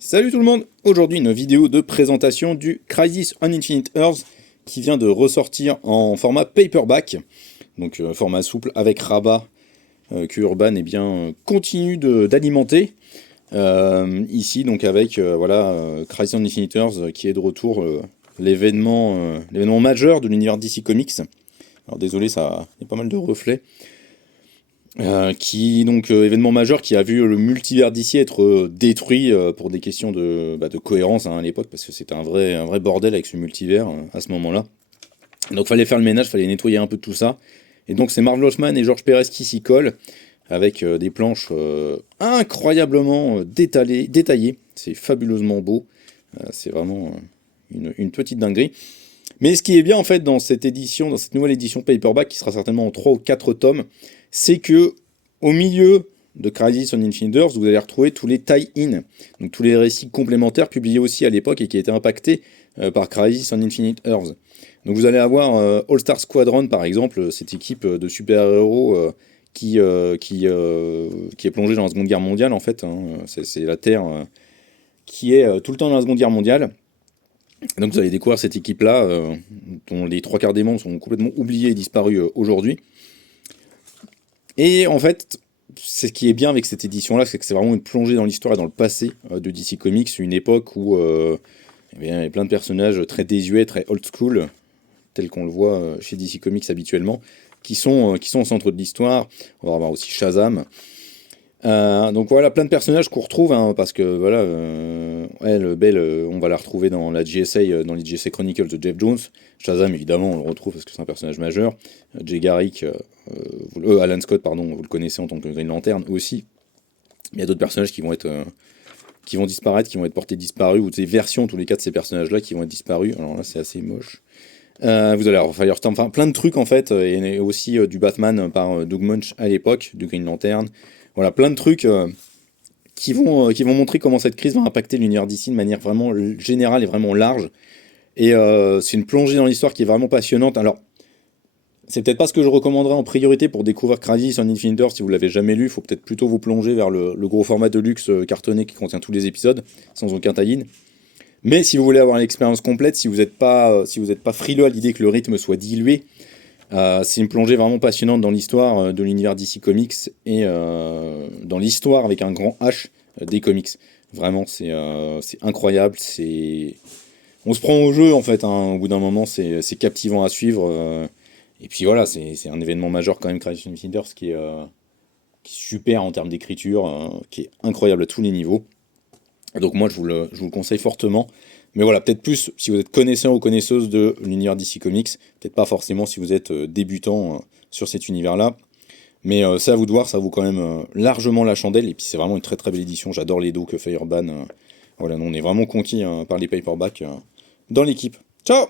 Salut tout le monde! Aujourd'hui une vidéo de présentation du Crisis on Infinite Earths qui vient de ressortir en format paperback, donc format souple avec rabat que Urban continue d'alimenter. Ici donc avec Crisis on Infinite Earths qui est de retour, l'événement majeur de l'univers DC Comics. Alors désolé, ça il y a pas mal de reflets. Événement majeur qui a vu le multivers d'ici être détruit pour des questions de cohérence hein, à l'époque, parce que c'était un vrai bordel avec ce multivers à ce moment-là. Donc fallait faire le ménage, fallait nettoyer un peu de tout ça. Et donc c'est Marv Wolfman et George Pérez qui s'y collent, avec des planches incroyablement détaillées. C'est fabuleusement beau. C'est vraiment une petite dinguerie. Mais ce qui est bien en fait dans cette nouvelle édition paperback, qui sera certainement en 3 ou 4 tomes, c'est que au milieu de Crisis on Infinite Earths, vous allez retrouver tous les tie-in, donc tous les récits complémentaires publiés aussi à l'époque et qui étaient impactés par Crisis on Infinite Earths. Donc vous allez avoir All Star Squadron par exemple, cette équipe de super-héros qui est plongée dans la Seconde Guerre mondiale en fait, hein. C'est la Terre qui est tout le temps dans la Seconde Guerre mondiale. Donc vous allez découvrir cette équipe-là, dont les 3 quarts des membres sont complètement oubliés et disparus aujourd'hui. Et en fait, c'est ce qui est bien avec cette édition-là, c'est que c'est vraiment une plongée dans l'histoire et dans le passé de DC Comics, une époque où il y a plein de personnages très désuets, très old school, tels qu'on le voit chez DC Comics habituellement, qui sont au centre de l'histoire. On va avoir aussi Shazam. Donc voilà, plein de personnages qu'on retrouve, hein, parce que voilà, elle, Belle, on va la retrouver dans la GSA, dans les GSA Chronicles de Jeff Jones. Shazam, évidemment, on le retrouve parce que c'est un personnage majeur. Jay Garrick, Alan Scott, pardon, vous le connaissez en tant que Green Lantern aussi. Il y a d'autres personnages qui vont disparaître, qui vont être portés disparus, ou des versions, tous les cas de ces personnages-là, qui vont être disparus. Alors là, c'est assez moche. Vous allez avoir Firestorm, enfin plein de trucs en fait, et aussi du Batman par Doug Moench à l'époque, du Green Lantern. Voilà, plein de trucs qui vont montrer comment cette crise va impacter l'univers d'ici de manière vraiment générale et vraiment large. Et c'est une plongée dans l'histoire qui est vraiment passionnante. Alors, c'est peut-être pas ce que je recommanderais en priorité pour découvrir Crisis on Infinite Earths si vous l'avez jamais lu. Il faut peut-être plutôt vous plonger vers le gros format de luxe cartonné qui contient tous les épisodes, sans aucun tie-in. Mais si vous voulez avoir l'expérience complète, si vous n'êtes pas frileux à l'idée que le rythme soit dilué, c'est une plongée vraiment passionnante dans l'histoire de l'univers DC Comics et dans l'histoire avec un grand H des comics. Vraiment, c'est incroyable. On se prend au jeu en fait, hein, au bout d'un moment, c'est captivant à suivre. Et puis voilà, c'est un événement majeur quand même, Crisis on Infinite Earths, qui est super en termes d'écriture, qui est incroyable à tous les niveaux. Donc moi, je vous le conseille fortement. Mais voilà, peut-être plus si vous êtes connaisseur ou connaisseuse de l'univers DC Comics, peut-être pas forcément si vous êtes débutant sur cet univers-là. Mais c'est à vous de voir, ça vaut quand même largement la chandelle. Et puis c'est vraiment une très très belle édition, j'adore les dos que fait Urban. Voilà, nous on est vraiment conquis par les paperbacks dans l'équipe. Ciao!